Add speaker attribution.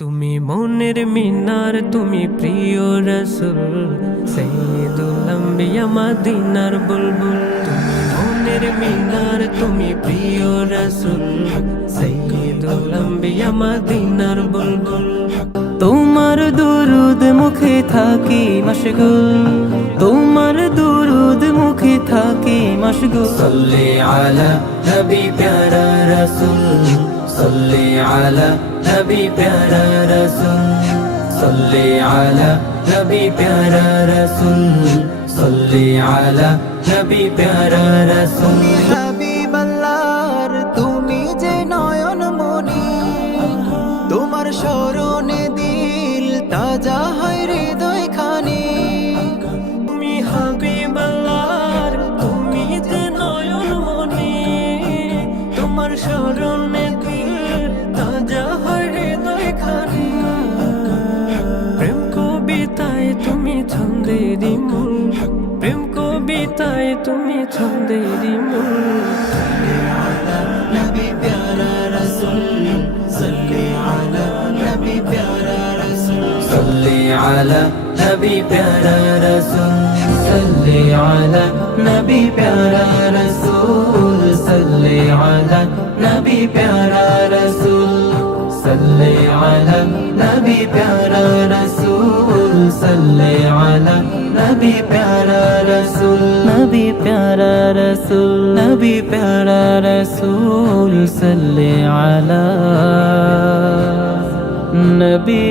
Speaker 1: তুমি মনের মিনার, তুমি প্রিয় রসুল মাদিনার বুলবুল। তুমি মনের মিনার, তুমি প্রিয় রসুল মাদিনার বুলবুল। তোমার দুরুদ মুখে থাকি মশগুল, তোমার দুরুদ মুখে থাকি মশগুল। আলা নবী প্যারা রসুল। সাল্লি আলা নবী প্যারা রসুল সাল্লি আলা নবী প্যারা রসুল সাল্লি আলা নবী প্যারা রসুল
Speaker 2: হাবিবাল্লাহর তুমি যে নয়ন মনি তোমার শরণে দিল তাজা
Speaker 1: তুমি ছন্দেরি মূল
Speaker 2: নবী প্যারা রসুল সাল্লি আলা নবী প্যারা রসুল
Speaker 1: صلي على نبي प्यारा रसूल صلي على نبي प्यारा रसूल صلي على نبي प्यारा रसूल صلي على نبي प्यारा रसूल صلي على نبي प्यारा रसूल नबी प्यारा रसूल नबी प्यारा रसूल صلي على नबी